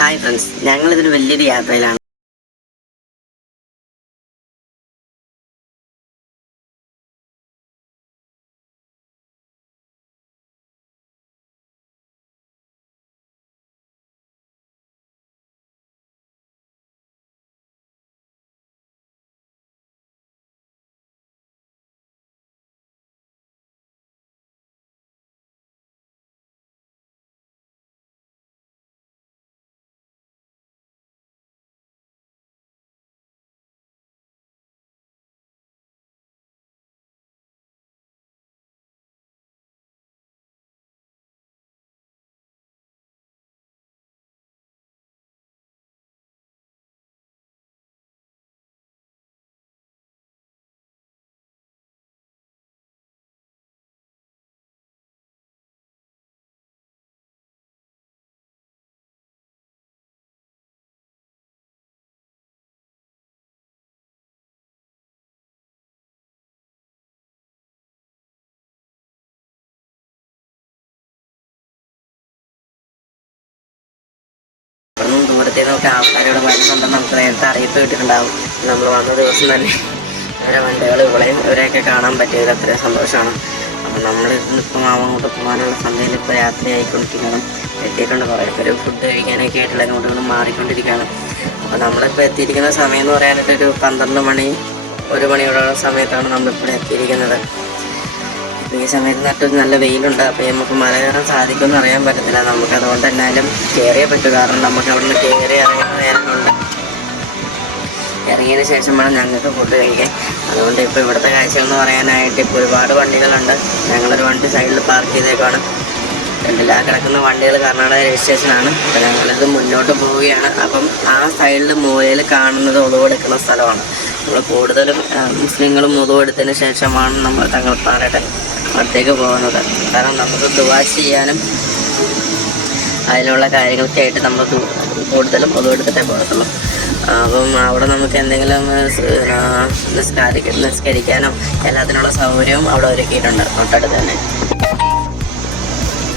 Hi friends, ഞങ്ങളിതൊരു വലിയൊരു യാത്രയിലാണ്. ദൂരത്തെ നമുക്ക് ആൾക്കാരോട് വരുന്നുണ്ടെന്ന് നമുക്ക് നേരത്തെ അറിയിപ്പ് കിട്ടിയിട്ടുണ്ടാവും. നമ്മൾ വന്ന ദിവസം തന്നെ ഇവരെ വണ്ടികൾ ഇവരെയൊക്കെ കാണാൻ പറ്റിയത് അത്രയും സന്തോഷമാണ്. അപ്പം നമ്മൾ ഇന്നിപ്പം അങ്ങോട്ട് പോകാനുള്ള സമയത്ത് ഇപ്പോൾ യാത്രയായിക്കൊണ്ടിരിക്കണം. എത്തിയിട്ടുണ്ട്. കുറേ പേര് ഫുഡ് കഴിക്കാനൊക്കെ ആയിട്ടുള്ള അങ്ങോട്ടും മാറിക്കൊണ്ടിരിക്കുകയാണ്. അപ്പോൾ നമ്മളിപ്പോൾ എത്തിയിരിക്കുന്ന സമയം എന്ന് പറയാനായിട്ടൊരു 12 മണി 1 മണിയോടെ സമയത്താണ് നമ്മളിപ്പോൾ എത്തിയിരിക്കുന്നത്. ഈ സമയത്ത് നട്ടൊരു നല്ല വെയിലുണ്ട്. അപ്പോൾ നമുക്ക് മല കയറാൻ സാധിക്കുമെന്ന് അറിയാൻ പറ്റത്തില്ല. നമുക്ക് അതുകൊണ്ട് എന്നാലും കയറിയേ പറ്റൂ. കാരണം നമുക്ക് അവിടെ നിന്ന് കയറി ഇറങ്ങുന്ന നേരമുണ്ട്. ഇറങ്ങിയതിന് ശേഷം വേണം ഞങ്ങൾക്ക് ഫുഡ് കഴിക്കാൻ. അതുകൊണ്ട് ഇപ്പോൾ ഇവിടുത്തെ കാഴ്ചകളെന്ന് പറയാനായിട്ട് ഇപ്പോൾ ഒരുപാട് വണ്ടികളുണ്ട്. ഞങ്ങളൊരു വണ്ടി സൈഡിൽ പാർക്ക് ചെയ്തേക്കാണ്. രണ്ടിലാ കിടക്കുന്ന വണ്ടികൾ കർണാടക രജിസ്ട്രേഷനാണ്. അപ്പോൾ ഞങ്ങളിത് മുന്നോട്ട് പോവുകയാണ്. അപ്പം ആ സൈഡിൽ മൂലയിൽ കാണുന്നത് ഒളിവെടുക്കുന്ന സ്ഥലമാണ്. നമ്മൾ കൂടുതലും മുസ്ലിങ്ങളും ഒളിവെടുത്തതിന് ശേഷമാണ് നമ്മൾ തങ്ങൾപ്പാറയുടെ അടുത്തേക്ക് പോകുന്നത്. കാരണം നമുക്ക് ദുആ ചെയ്യാനും അതിലുള്ള കാര്യങ്ങൾക്കായിട്ട് നമ്മൾ കൂടുതലും ഒളിവെടുത്തിട്ടേ പോകത്തുള്ളൂ. അപ്പം അവിടെ നമുക്ക് എന്തെങ്കിലും നിസ്കരിക്കാനോ എല്ലാത്തിനുള്ള സൗകര്യവും അവിടെ ഒരുക്കിയിട്ടുണ്ട് തൊട്ടടുത്ത് തന്നെ.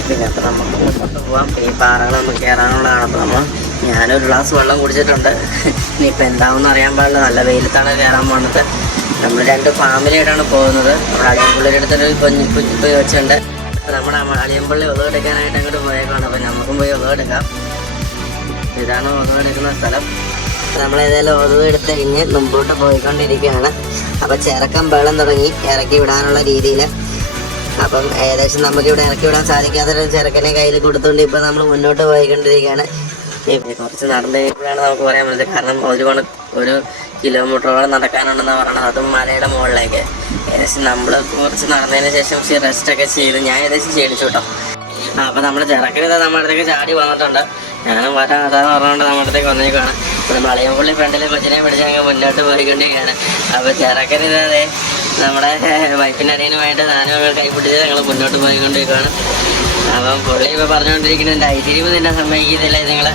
പിന്നെ അപ്പോൾ നമുക്ക് മുന്നോട്ട് പോകാം. ഈ പാറകൾ നമുക്ക് കയറാനുള്ളതാണ്. അപ്പോൾ ഞാനൊരു ഗ്ലാസ് വെള്ളം കുടിച്ചിട്ടുണ്ട്. ഇനിയിപ്പോൾ എന്താണെന്ന് അറിയാൻ പാടില്ല. നല്ല വെയിലത്താണ് കയറാൻ പോകുന്നത്. നമ്മൾ 2 ഫാമിലിയായിട്ടാണ് പോകുന്നത്. നമ്മുടെ അളിയമ്പള്ളിയുടെ അടുത്തൊരു കുഞ്ഞിപ്പ് വെച്ചിട്ടുണ്ട്. നമ്മുടെ അളിയമ്പള്ളി ഒതുവെടുക്കാനായിട്ട് അങ്ങോട്ട് പോയേക്കാണ്. അപ്പോൾ നമുക്കും പോയി ഒതുവെടുക്കാം. ഇതാണ് ഒതുവെടുക്കുന്ന സ്ഥലം. നമ്മളേതായാലും ഒതുവെടുത്ത് കഴിഞ്ഞ് മുമ്പോട്ട് പോയിക്കൊണ്ടിരിക്കുകയാണ്. അപ്പോൾ ചിറക്കം വെള്ളം തുടങ്ങി ഇറക്കി വിടാനുള്ള രീതിയിൽ. അപ്പം ഏകദേശം നമുക്കിവിടെ ഇറക്കി വിടാൻ സാധിക്കാത്തൊരു ചെറുക്കനെ കയ്യിൽ കൊടുത്തുകൊണ്ട് ഇപ്പോൾ നമ്മൾ മുന്നോട്ട് പോയിക്കൊണ്ടിരിക്കുകയാണ്. കുറച്ച് നടന്നു കഴിയുമ്പോഴാണ് നമുക്ക് പറയാൻ പറ്റുന്നത്. കാരണം 1 കിലോമീറ്ററോളം നടക്കാനുണ്ടെന്ന് പറയണത്. അതും മലയുടെ മുകളിലേക്ക്. ഏകദേശം നമ്മൾ കുറച്ച് നടന്നതിന് ശേഷം റെസ്റ്റൊക്കെ ചെയ്ത് ഞാൻ ഏകദേശം ക്ഷീണിച്ചു കേട്ടോ. അപ്പോൾ നമ്മൾ ചെറുക്കന് നമ്മുടെ അടുത്തേക്ക് ചാടി വന്നിട്ടുണ്ട്. ഞാനും വരാൻ അതാന്ന് പറഞ്ഞുകൊണ്ട് നമ്മുടെ അടുത്തേക്ക് വന്നേക്കാണ്. നമ്മൾ അളിയമ്പള്ളി ഫ്രണ്ടിൽ കൊച്ചിനെ പിടിച്ച് ഞങ്ങൾ മുന്നോട്ട് പോയിക്കൊണ്ടിരിക്കുകയാണ്. അപ്പോൾ ചെറുക്കന് ഇതേ നമ്മുടെ വൈഫിൻ്റെ അടിയനുമായിട്ട് ഞാനും കൈപിടിച്ച് ഞങ്ങൾ മുന്നോട്ട് പോയിക്കൊണ്ടിരിക്കുകയാണ്. അപ്പം പുള്ളി ഇപ്പോൾ പറഞ്ഞുകൊണ്ടിരിക്കുന്നുണ്ട് ഐതിരിവ് നിന്നെ സമ്മതിക്കുന്നില്ല, നിങ്ങൾ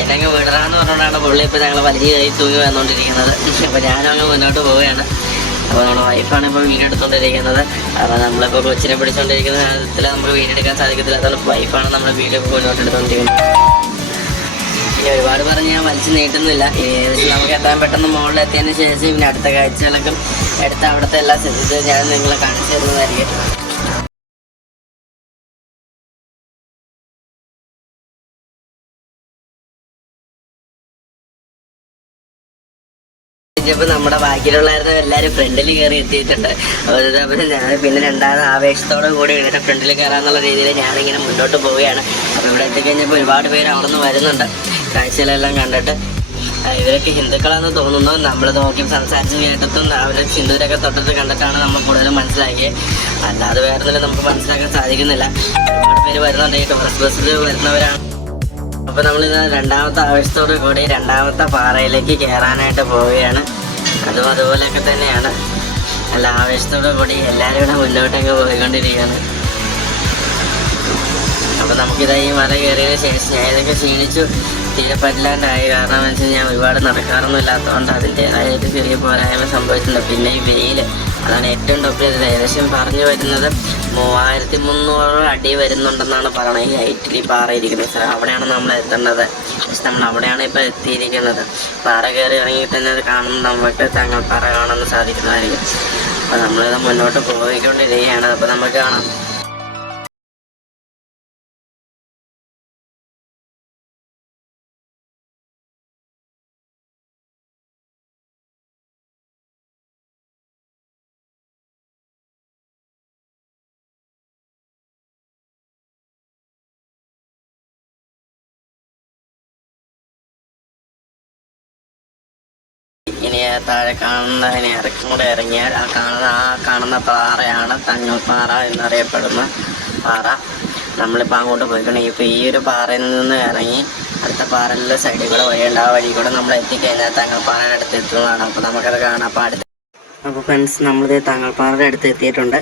എന്നങ്ങ് വിടറാന്ന് പറഞ്ഞുകൊണ്ടാണ് പുള്ളി ഇപ്പോൾ ഞങ്ങൾ വലിയ കൈ തൂങ്ങി വന്നുകൊണ്ടിരിക്കുന്നത്. അപ്പോൾ ഞാനും അങ്ങ് മുന്നോട്ട് പോവുകയാണ്. അപ്പോൾ നമ്മുടെ വൈഫാണ് ഇപ്പോൾ വീടെടുത്തുകൊണ്ടിരിക്കുന്നത്. അപ്പോൾ നമ്മളിപ്പോൾ കൊച്ചിനെ പിടിച്ചുകൊണ്ടിരിക്കുന്ന കാര്യത്തിൽ നമുക്ക് വീടെടുക്കാൻ സാധിക്കത്തില്ല. അതുകൊണ്ട് വൈഫാണ് നമ്മുടെ വീട്ടിൽ മുന്നോട്ട് എടുത്തുകൊണ്ടിരിക്കുന്നത്. ഇനി ഒരുപാട് പറഞ്ഞ് ഞാൻ വലിച്ചു നീട്ടുന്നില്ല. ഏകദേശം നമുക്ക് എത്താൻ പെട്ടെന്ന് മുകളിൽ എത്തിയതിന് ശേഷം പിന്നെ അടുത്ത കാഴ്ചകളൊക്കെ എടുത്ത് അവിടുത്തെ എല്ലാ സ്ഥലത്തും ഞാൻ നിങ്ങളെ കാണിച്ചു തരുന്നതായിരിക്കും. ഇപ്പോൾ നമ്മുടെ ബാക്കിലുള്ളായിരുന്നു എല്ലാവരും ഫ്രണ്ടിൽ കയറി എത്തിയിട്ടുണ്ട്. അതുപോലെ ഞാൻ പിന്നെ രണ്ടാമത് ആവേശത്തോടു കൂടി ഇവിടെ ഫ്രണ്ടിൽ കയറാന്നുള്ള രീതിയിൽ ഞാനിങ്ങനെ മുന്നോട്ട് പോവുകയാണ്. അപ്പോൾ ഇവിടെ എത്തിക്കഴിഞ്ഞപ്പോൾ ഒരുപാട് പേര് അവിടെ നിന്ന് വരുന്നുണ്ട്. കാഴ്ചകളെല്ലാം കണ്ടിട്ട് ഇവരൊക്കെ ഹിന്ദുക്കളാണെന്ന് തോന്നുന്നു. നമ്മൾ നോക്കി സംസാരിച്ച് കേട്ടിട്ടും അവരുടെ സിന്ദൂരൊക്കെ തൊട്ടിട്ട് കണ്ടിട്ടാണ് നമ്മൾ കൂടുതലും മനസ്സിലാക്കിയത്. അല്ലാതെ വേറെ നമുക്ക് മനസ്സിലാക്കാൻ സാധിക്കുന്നില്ല. ഒരുപാട് പേര് വരുന്നുണ്ട്. ഈ ടൂറിസ്റ്റ് ബസ്സിൽ വരുന്നവരാണ്. അപ്പോൾ നമ്മളിത് രണ്ടാമത്തെ ആവേശത്തോടു കൂടി രണ്ടാമത്തെ പാറയിലേക്ക് കയറാനായിട്ട് പോവുകയാണ്. അതും അതുപോലെയൊക്കെ തന്നെയാണ്. നല്ല ആവേശത്തോടു കൂടി എല്ലാവരും ഇവിടെ മുന്നോട്ടൊക്കെ പോയിക്കൊണ്ടിരിക്കുകയാണ്. അപ്പോൾ നമുക്കിതായി ഈ മല കയറിയതിന് ശേഷം ഞാൻ ഇതൊക്കെ ക്ഷീണിച്ചു തീരെ പറ്റില്ലാണ്ടായി. കാരണം എന്ന് വെച്ചാൽ ഞാൻ ഒരുപാട് നടക്കാറൊന്നും ഇല്ലാത്തതുകൊണ്ട് അതിൻ്റേതായ ഒരു ചെറിയ പോരായ്മ സംഭവിച്ചിട്ടുണ്ട്. പിന്നെ ഈ വെയിൽ അതാണ് ഏറ്റവും ടോപ്പിൽ. ഏകദേശം പറഞ്ഞു വരുന്നത് 3300 അടി വരുന്നുണ്ടെന്നാണ് പറയുന്നത്. ഈ ഹൈറ്റിൽ ഈ പാറ ഇരിക്കുന്ന സ്ഥലം അവിടെയാണ് നമ്മൾ എത്തേണ്ടത്. പക്ഷെ നമ്മൾ അവിടെയാണ് ഇപ്പോൾ എത്തിയിരിക്കുന്നത്. പാറ കയറി ഇറങ്ങി തന്നെ അത് കാണുമ്പോൾ നമുക്ക് തങ്ങൾപ്പാറ കാണാൻ സാധിക്കുന്നതായിരിക്കും. അപ്പോൾ നമ്മളിത് മുന്നോട്ട് പോയിക്കൊണ്ടിരിക്കുകയാണ്. അപ്പോൾ നമുക്ക് കാണാം. ഇനി താഴെ കാണുന്ന ഇനി ഇറക്കും കൂടെ ഇറങ്ങിയാൽ കാണുന്ന പാറയാണ് തങ്ങൾപ്പാറ എന്നറിയപ്പെടുന്ന പാറ. നമ്മളിപ്പോൾ അങ്ങോട്ട് പോയിക്കൊണ്ട് ഇപ്പോൾ ഈ ഒരു പാറയിൽ നിന്ന് ഇറങ്ങി അടുത്ത പാറയിലെ സൈഡിൽ കൂടെ വഴിയുണ്ട്. ആ വഴി കൂടെ നമ്മൾ എത്തിക്കഴിഞ്ഞാൽ തങ്ങൾപ്പാറയുടെ അടുത്ത് എത്തുന്നതാണ്. അപ്പോൾ നമുക്കത് കാണാം. അപ്പോൾ ഫ്രണ്ട്സ്, നമ്മളിത് തങ്ങൾപ്പാറയുടെ അടുത്ത് എത്തിയിട്ടുണ്ട്.